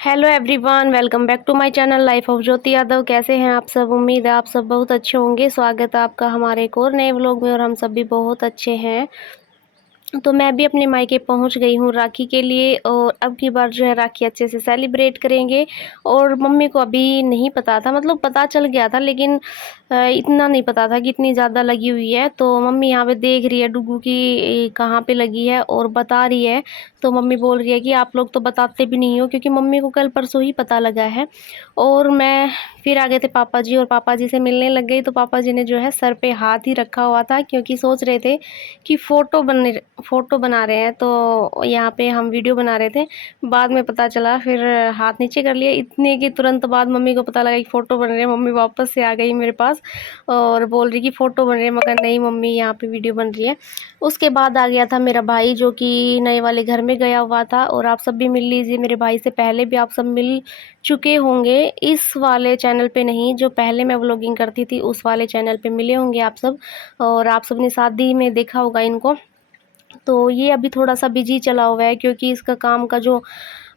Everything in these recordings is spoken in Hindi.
Hello everyone, welcome back to my channel life of Jyoti Yadav. कैसे हैं आप सब? उम्मीद है आप सब बहुत अच्छे होंगे। स्वागत है आपका हमारे एक और नए व्लॉग में और हम सब भी बहुत अच्छे हैं। तो मैं भी अपने मायके पहुंच गई हूँ राखी के लिए और अब की बार जो है राखी अच्छे से सेलिब्रेट करेंगे। और मम्मी को अभी नहीं पता था, मतलब पता चल गया था लेकिन इतना नहीं पता था कि इतनी ज़्यादा लगी हुई है। तो मम्मी यहाँ पे देख रही है डुगू की कहाँ पे लगी है और बता रही है। तो मम्मी बोल रही है कि आप लोग तो बताते भी नहीं हो, क्योंकि मम्मी को कल परसों ही पता लगा है। और मैं फिर आ गए थे पापा जी और पापा जी से मिलने लग गई। तो पापा जी ने जो है सर पे हाथ ही रखा हुआ था, क्योंकि सोच रहे थे कि फ़ोटो बना रहे हैं। तो यहाँ पे हम वीडियो बना रहे थे। बाद में पता चला, फिर हाथ नीचे कर लिया। इतने के तुरंत बाद मम्मी को पता लगा कि फ़ोटो बन रही है। मम्मी वापस से आ गई मेरे पास और बोल रही कि फ़ोटो बन रही है, मगर नहीं मम्मी यहाँ पे वीडियो बन रही है। उसके बाद आ गया था मेरा भाई, जो कि नए वाले घर में गया हुआ था। और आप सब भी मिल लीजिए, मेरे भाई से पहले भी आप सब मिल चुके होंगे। इस वाले चैनल पे नहीं, जो पहले मैं व्लॉगिंग करती थी उस वाले चैनल पे मिले होंगे आप सब। और आप सब ने शादी में देखा होगा इनको। तो ये अभी थोड़ा-सा बिज़ी चला हुआ है, क्योंकि इसका काम का जो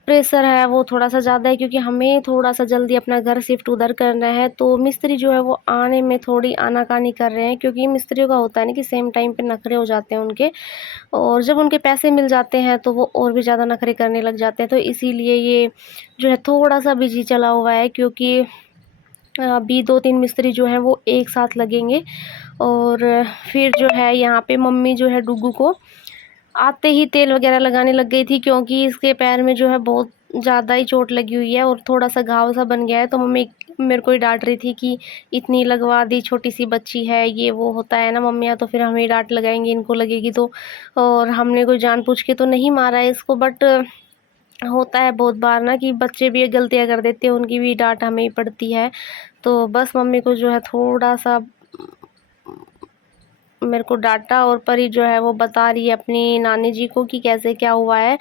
प्रेशर है वो थोड़ा-सा ज़्यादा है, क्योंकि हमें थोड़ा-सा जल्दी अपना घर शिफ्ट उधर करना है। तो मिस्त्री जो है वो आने में थोड़ी आनाकानी कर रहे हैं, क्योंकि मिस्त्रियों का होता है ना कि सेम टाइम पे नखरे हो जाते हैं उनके। और जब उनके पैसे मिल जाते हैं तो वो और भी ज़्यादा नखरे करने लग जाते हैं। तो इसीलिए ये जो है थोड़ा-सा बिज़ी चला हुआ है, क्योंकि अभी 2-3 मिस्त्री जो हैं वो एक साथ लगेंगे। और फिर जो है यहाँ पे मम्मी जो है डुग्गू को आते ही तेल वगैरह लगाने लग गई थी, क्योंकि इसके पैर में जो है बहुत ज़्यादा ही चोट लगी हुई है और थोड़ा-सा घाव सा बन गया है। तो मम्मी मेरे को ही डाँट रही थी कि इतनी लगवा दी, छोटी-सी बच्ची है, ये वो होता है ना मम्मियाँ, तो फिर हमें ही डाँट लगाएँगी इनको लगेगी तो। और हमने कोई जानबूझ के तो नहीं मारा है इसको, बट होता है बहुत बार ना कि बच्चे भी गलतियाँ कर देते हैं, उनकी भी डाँट हमें ही पड़ती है। तो बस मम्मी को जो है थोड़ा-सा मेरे को डाँटा, और परी जो है वो बता रही है अपनी नानी जी को कि कैसे क्या हुआ है।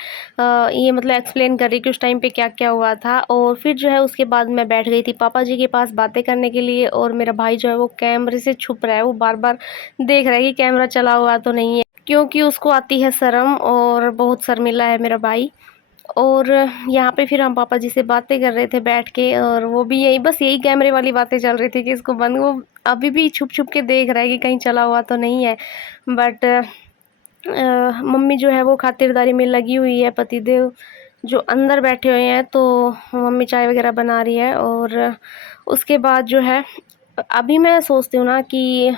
ये मतलब एक्सप्लेन कर रही है कि उस टाइम पे क्या-क्या हुआ था। और फिर जो है उसके बाद मैं बैठ गई थी पापा जी के पास बातें करने के लिए। और मेरा भाई जो है वो कैमरे से छुप रहा है, वो बार-बार देख रहा है कि कैमरा चला हुआ तो नहीं है, क्योंकि उसको आती है शर्म और बहुत शर्मीला है मेरा भाई। और यहाँ पे फिर हम पापा जी से बातें कर रहे थे बैठ के, और वो भी यही बस यही कैमरे वाली बातें चल रही थी कि इसको बंद, वो अभी भी छुप-छुप के देख रहा है कि कहीं चला हुआ तो नहीं है। बट मम्मी जो है वो खातिरदारी में लगी हुई है। पतिदेव जो अंदर बैठे हुए हैं, तो मम्मी चाय वगैरह बना रही है। और उसके बाद जो है अभी मैं सोचती हूँ ना कि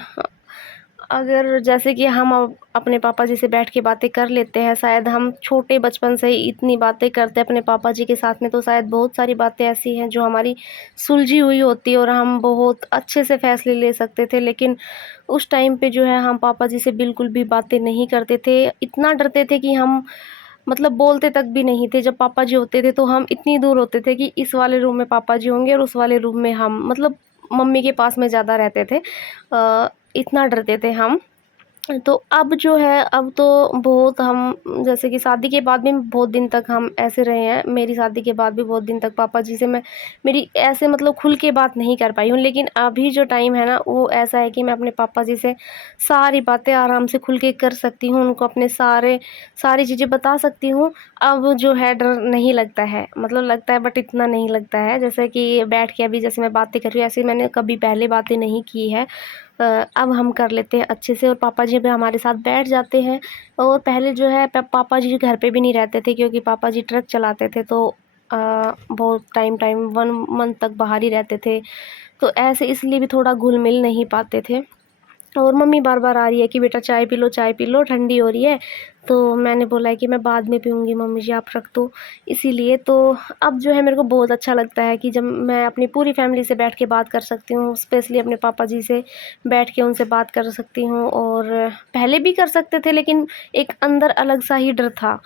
अगर जैसे कि हम अब अपने पापा जी से बैठ के बातें कर लेते हैं, शायद हम छोटे बचपन से ही इतनी बातें करते हैं अपने पापा जी के साथ में, तो शायद बहुत सारी बातें ऐसी हैं जो हमारी सुलझी हुई होती और हम बहुत अच्छे से फैसले ले सकते थे। लेकिन उस टाइम पे जो है हम पापा जी से बिल्कुल भी बातें नहीं करते थे। इतना डरते थे कि हम मतलब बोलते तक भी नहीं थे। जब पापा जी होते थे तो हम इतनी दूर होते थे कि इस वाले रूम में पापा जी होंगे और उस वाले रूम में हम, मतलब मम्मी के पास में ज़्यादा रहते थे। इतना डरते थे हम। तो अब जो है, अब तो बहुत हम, जैसे कि शादी के बाद भी बहुत दिन तक हम ऐसे रहे हैं। मेरी शादी के बाद भी बहुत दिन तक पापा जी से मैं मेरी ऐसे मतलब खुल के बात नहीं कर पाई हूँ। लेकिन अभी जो टाइम है ना वो ऐसा है कि मैं अपने पापा जी से सारी बातें आराम से खुल के कर सकती हूँ, उनको अपने सारी चीज़ें बता सकती हूँ। अब जो है डर नहीं लगता है, मतलब लगता है बट इतना नहीं लगता है। जैसे कि बैठ के अभी जैसे मैं बातें कर रही हूँ, ऐसे मैंने कभी पहले बातें नहीं की है। अब हम कर लेते हैं अच्छे से, और पापा जी भी हमारे साथ बैठ जाते हैं। और पहले जो है पापा जी घर पे भी नहीं रहते थे, क्योंकि पापा जी ट्रक चलाते थे। तो बहुत टाइम 1 मंथ तक बाहर ही रहते थे। तो ऐसे इसलिए भी थोड़ा घुल-मिल नहीं पाते थे। और मम्मी बार-बार आ रही है कि बेटा चाय पी लो, ठंडी हो रही है। तो मैंने बोला है कि मैं बाद में पीऊँगी मम्मी जी, आप रख दो। इसीलिए तो अब जो है मेरे को बहुत अच्छा लगता है कि जब मैं अपनी पूरी फैमिली से बैठ के बात कर सकती हूँ, स्पेशली अपने पापा जी से बैठ के उनसे बात कर सकती हूँ। और पहले भी कर सकते थे, लेकिन एक अंदर अलग सा ही डर था।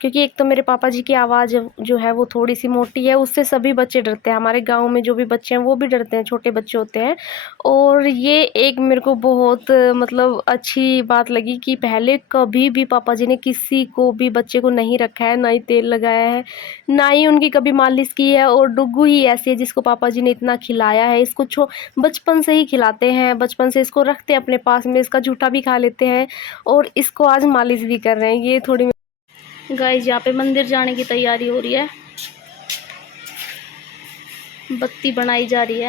क्योंकि एक तो मेरे पापा जी की आवाज़ जो है वो थोड़ी-सी मोटी है, उससे सभी बच्चे डरते हैं। हमारे गाँव में जो भी बच्चे हैं वो भी डरते हैं, छोटे बच्चे होते हैं। और ये एक मेरे को बहुत मतलब अच्छी बात लगी कि पहले कभी भी पापा जी ने किसी को भी बच्चे को नहीं रखा है, ना ही तेल लगाया है, ना ही उनकी कभी मालिश की है। और डुग्गू ही ऐसी है जिसको पापा जी ने इतना खिलाया है। इसको बचपन से ही खिलाते हैं, बचपन से इसको रखते हैं अपने पास में, इसका जूठा भी खा लेते हैं और इसको आज मालिश भी कर रहे हैं। ये थोड़ी गाइस यहाँ पे मंदिर जाने की तैयारी हो रही है। बत्ती बनाई जा रही है।